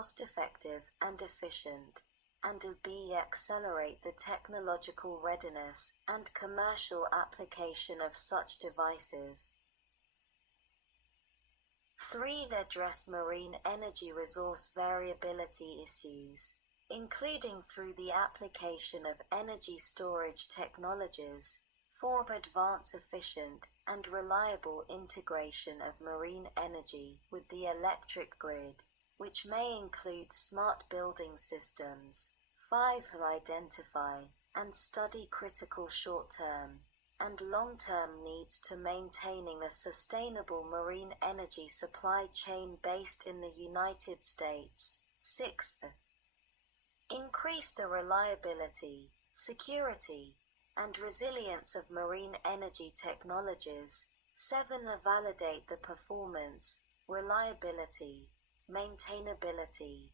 cost-effective and efficient, and b. accelerate the technological readiness and commercial application of such devices. 3. Address marine energy resource variability issues, including through the application of energy storage technologies. 4. Advance efficient and reliable integration of marine energy with the electric grid, which may include smart building systems. 5. Identify and study critical short-term and long-term needs to maintaining a sustainable marine energy supply chain based in the United States. 6. Increase the reliability, security, and resilience of marine energy technologies. 7. Validate the performance, reliability, maintainability,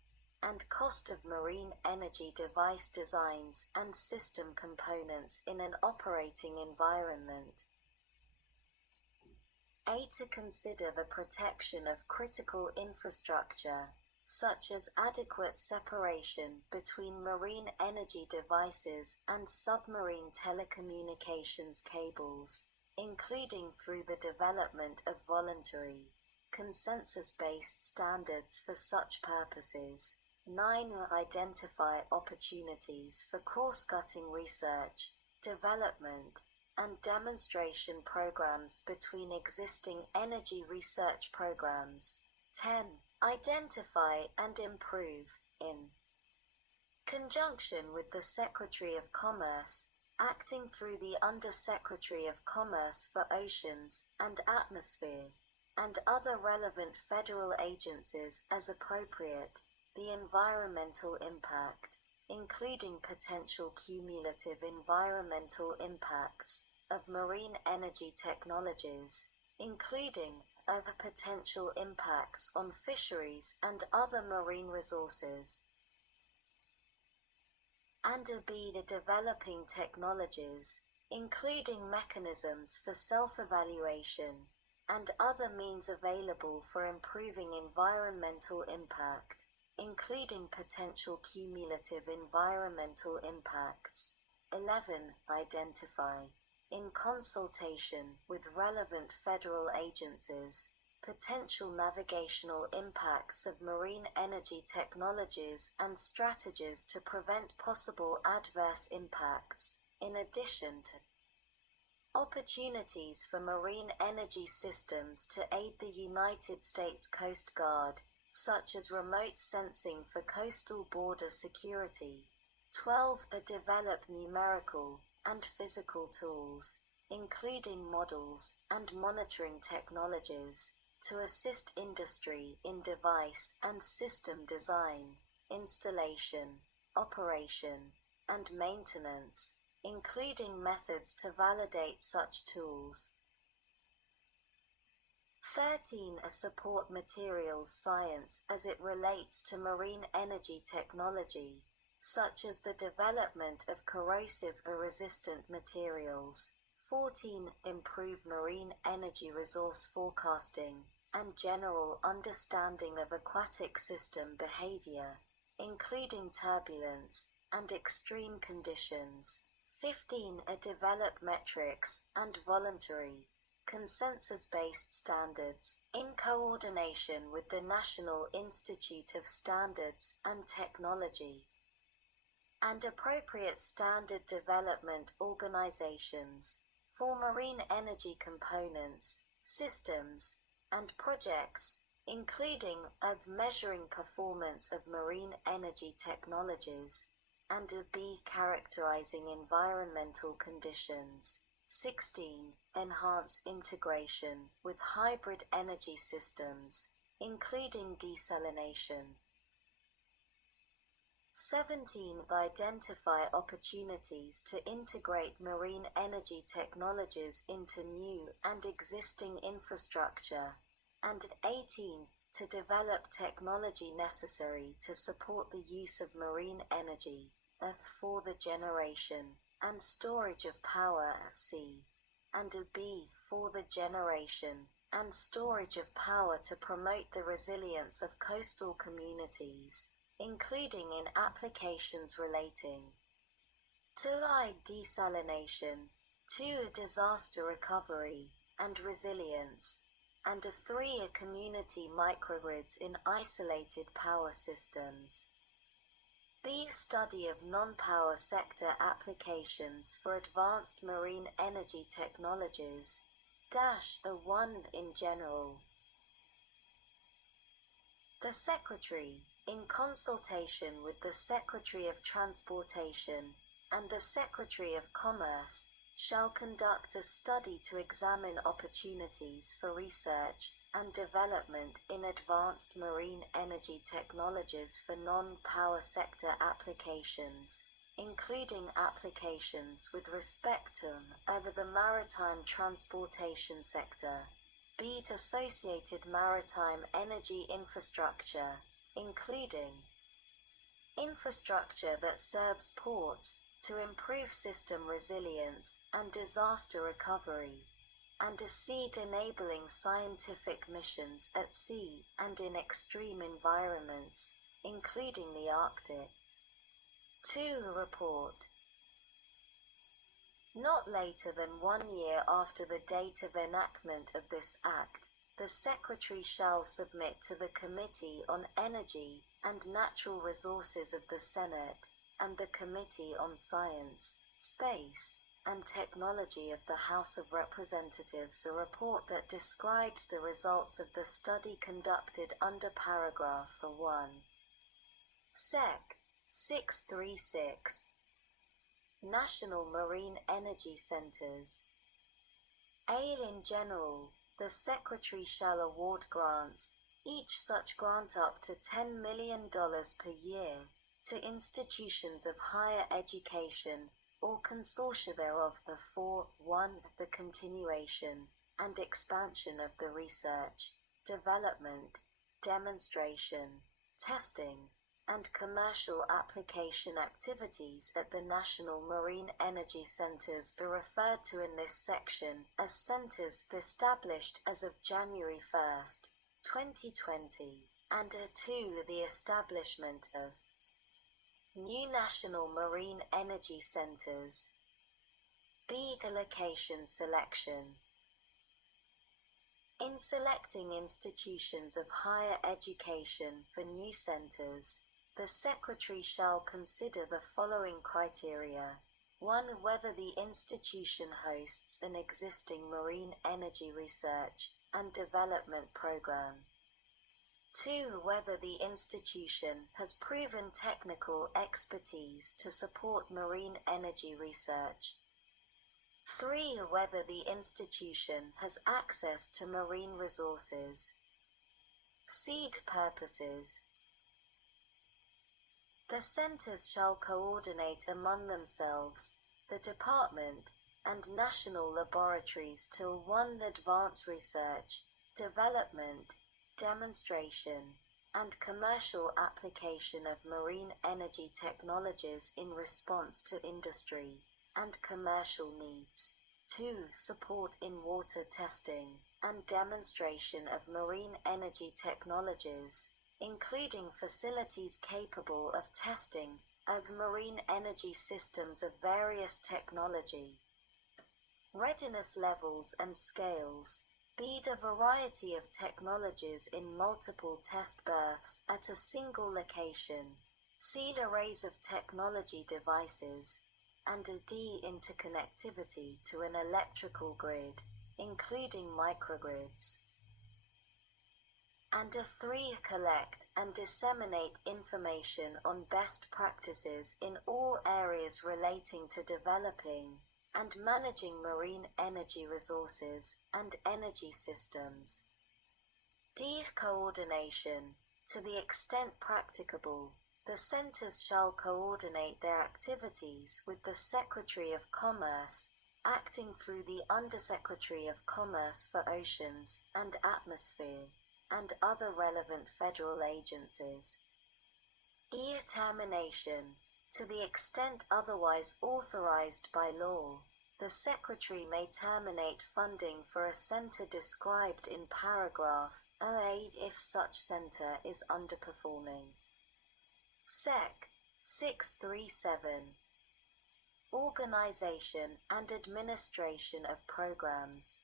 and cost of marine energy device designs and system components in an operating environment. 8. To consider the protection of critical infrastructure, such as adequate separation between marine energy devices and submarine telecommunications cables, including through the development of voluntary, consensus-based standards for such purposes. 9. Identify opportunities for cross-cutting research, development, and demonstration programs between existing energy research programs. 10. Identify and improve, in conjunction with the Secretary of Commerce, acting through the Under-Secretary of Commerce for Oceans and Atmosphere, and other relevant federal agencies as appropriate, the environmental impact, including potential cumulative environmental impacts of marine energy technologies, including other potential impacts on fisheries and other marine resources, and b. the developing technologies, including mechanisms for self-evaluation and other means available for improving environmental impact, including potential cumulative environmental impacts. 11. Identify, in consultation with relevant federal agencies, potential navigational impacts of marine energy technologies and strategies to prevent possible adverse impacts, in addition to opportunities for marine energy systems to aid the United States Coast Guard, such as remote sensing for coastal border security. 12. Develop numerical and physical tools, including models and monitoring technologies, to assist industry in device and system design, installation, operation, and maintenance, including methods to validate such tools. 13. Support materials science as it relates to marine energy technology, such as the development of corrosive-resistant materials. 14. Improve marine energy resource forecasting and general understanding of aquatic system behavior, including turbulence and extreme conditions. 15. Develop metrics and voluntary, consensus-based standards, in coordination with the National Institute of Standards and Technology, and appropriate standard development organizations, for marine energy components, systems, and projects, including of measuring performance of marine energy technologies, and b. characterizing environmental conditions. 16. Enhance integration with hybrid energy systems, including desalination. 17. Identify opportunities to integrate marine energy technologies into new and existing infrastructure. And 18. To develop technology necessary to support the use of marine energy, for the generation and storage of power at sea, and b. for the generation and storage of power to promote the resilience of coastal communities, including in applications relating to desalination, 2 disaster recovery and resilience, and 3 community microgrids in isolated power systems. B. Study of non-power sector applications for advanced marine energy technologies. The 1 in general. The Secretary, in consultation with the Secretary of Transportation and the Secretary of Commerce, shall conduct a study to examine opportunities for research and development in advanced marine energy technologies for non-power sector applications, including applications with respect to the maritime transportation sector. B. Associated maritime energy infrastructure, including infrastructure that serves ports to improve system resilience and disaster recovery, and enabling scientific missions at sea and in extreme environments, including the Arctic. 2. Report. Not later than 1 year after the date of enactment of this Act, the Secretary shall submit to the Committee on Energy and Natural Resources of the Senate and the Committee on Science, Space, and Technology of the House of Representatives a report that describes the results of the study conducted under paragraph 1. Sec. 636. National Marine Energy Centers. In general, the Secretary shall award grants, each such grant up to $10 million per year, to institutions of higher education or consortia thereof for 1. The continuation and expansion of the research, development, demonstration, testing, and commercial application activities at the National Marine Energy Centers are referred to in this section as centers established as of January 1, 2020, and 2. The establishment of new National Marine Energy Centers. B. Location selection. In selecting institutions of higher education for new centers, the Secretary shall consider the following criteria. 1. Whether the institution hosts an existing marine energy research and development program. 2. Whether the institution has proven technical expertise to support marine energy research. 3. Whether the institution has access to marine resources. Seed purposes. The centers shall coordinate among themselves, the department, and national laboratories to 1. Advance research, development, demonstration, and commercial application of marine energy technologies in response to industry and commercial needs. 2. Support in water testing and demonstration of marine energy technologies, including facilities capable of testing of marine energy systems of various technology. Readiness levels and scales. B. A variety of technologies in multiple test berths at a single location. C. Arrays of technology devices. And D. Interconnectivity to an electrical grid, including microgrids. And 3. Collect and disseminate information on best practices in all areas relating to developing and managing marine energy resources and energy systems. D. Coordination. To the extent practicable, the centers shall coordinate their activities with the Secretary of Commerce, acting through the Undersecretary of Commerce for Oceans and Atmosphere, and other relevant federal agencies. E. Termination. To the extent otherwise authorized by law, the Secretary may terminate funding for a center described in paragraph A if such center is underperforming. Sec. 637. Organization and administration of programs.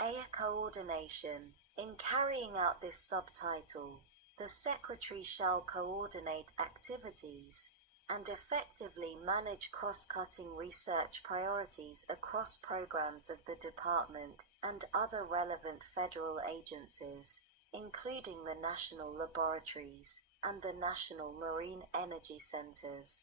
A. Coordination. In carrying out this subtitle, the Secretary shall coordinate activities and effectively manage cross-cutting research priorities across programs of the Department and other relevant federal agencies, including the national laboratories and the National Marine Energy Centers.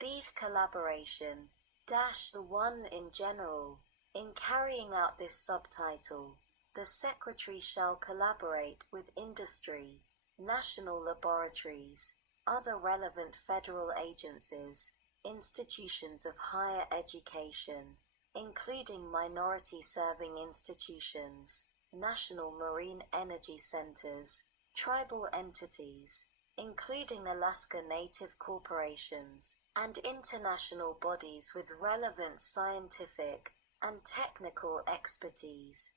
B. Collaboration. -1 in general. In carrying out this subtitle, the Secretary shall collaborate with industry, national laboratories, other relevant federal agencies, institutions of higher education, including minority-serving institutions, national marine energy centers, tribal entities, including Alaska Native corporations, and international bodies with relevant scientific and technical expertise.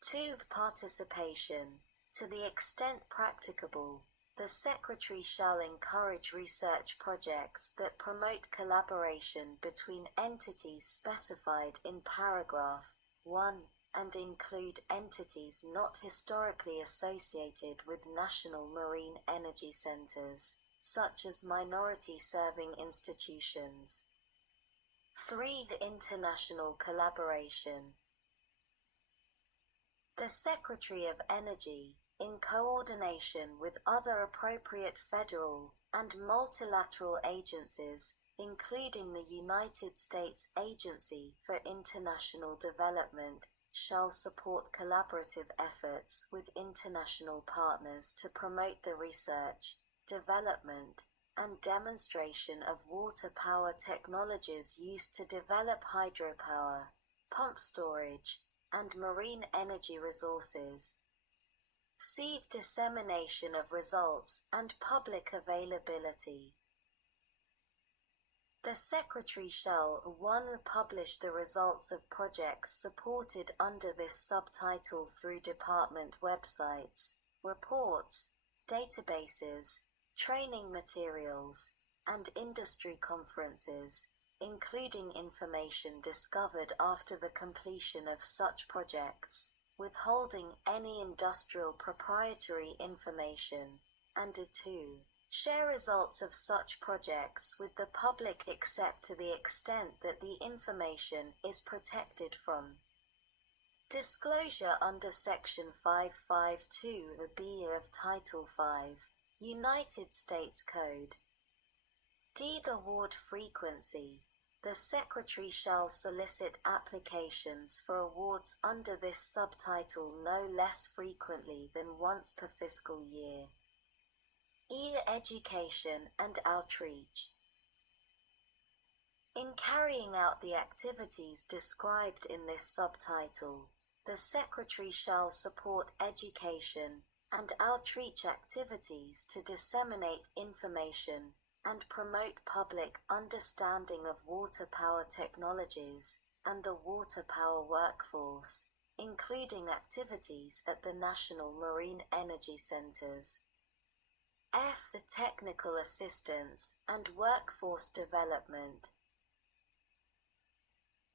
2. Participation. To the extent practicable, the Secretary shall encourage research projects that promote collaboration between entities specified in paragraph 1 and include entities not historically associated with national marine energy centers, such as minority-serving institutions. 3. The international collaboration. The Secretary of Energy, in coordination with other appropriate federal and multilateral agencies, including the United States Agency for International Development, shall support collaborative efforts with international partners to promote the research, development, and demonstration of water power technologies used to develop hydropower, pump storage, and marine energy resources. C. Dissemination of results and public availability. The Secretary shall 1. Publish the results of projects supported under this subtitle through Department websites, reports, databases, training materials, and industry conferences, including information discovered after the completion of such projects, withholding any industrial proprietary information, and 2. Share results of such projects with the public except to the extent that the information is protected from disclosure under Section 552(b) of Title V, United States Code. D. The award frequency. The Secretary shall solicit applications for awards under this subtitle no less frequently than once per fiscal year. E. Education and outreach. In carrying out the activities described in this subtitle, the Secretary shall support education and outreach activities to disseminate information and promote public understanding of water power technologies and the water power workforce, including activities at the National Marine Energy Centers. F. The technical assistance and workforce development.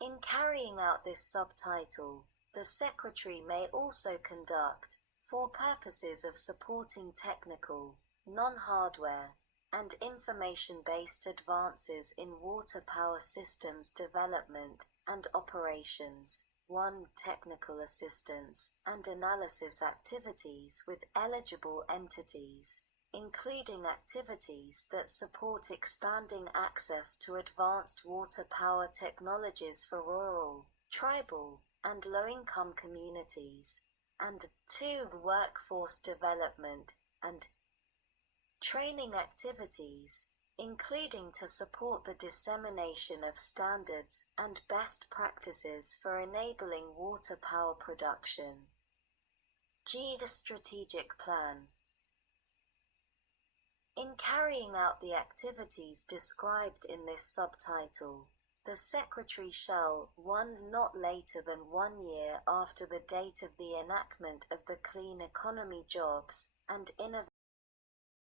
In carrying out this subtitle, the Secretary may also conduct, for purposes of supporting technical, non-hardware, and information-based advances in water power systems development and operations, 1. Technical assistance and analysis activities with eligible entities, including activities that support expanding access to advanced water power technologies for rural, tribal, and low-income communities, and 2. Workforce development and training activities, including to support the dissemination of standards and best practices for enabling water power production. G. The strategic plan. In carrying out the activities described in this subtitle, the Secretary shall, 1. Not later than 1 year after the date of the enactment of the Clean Economy Jobs and Innovation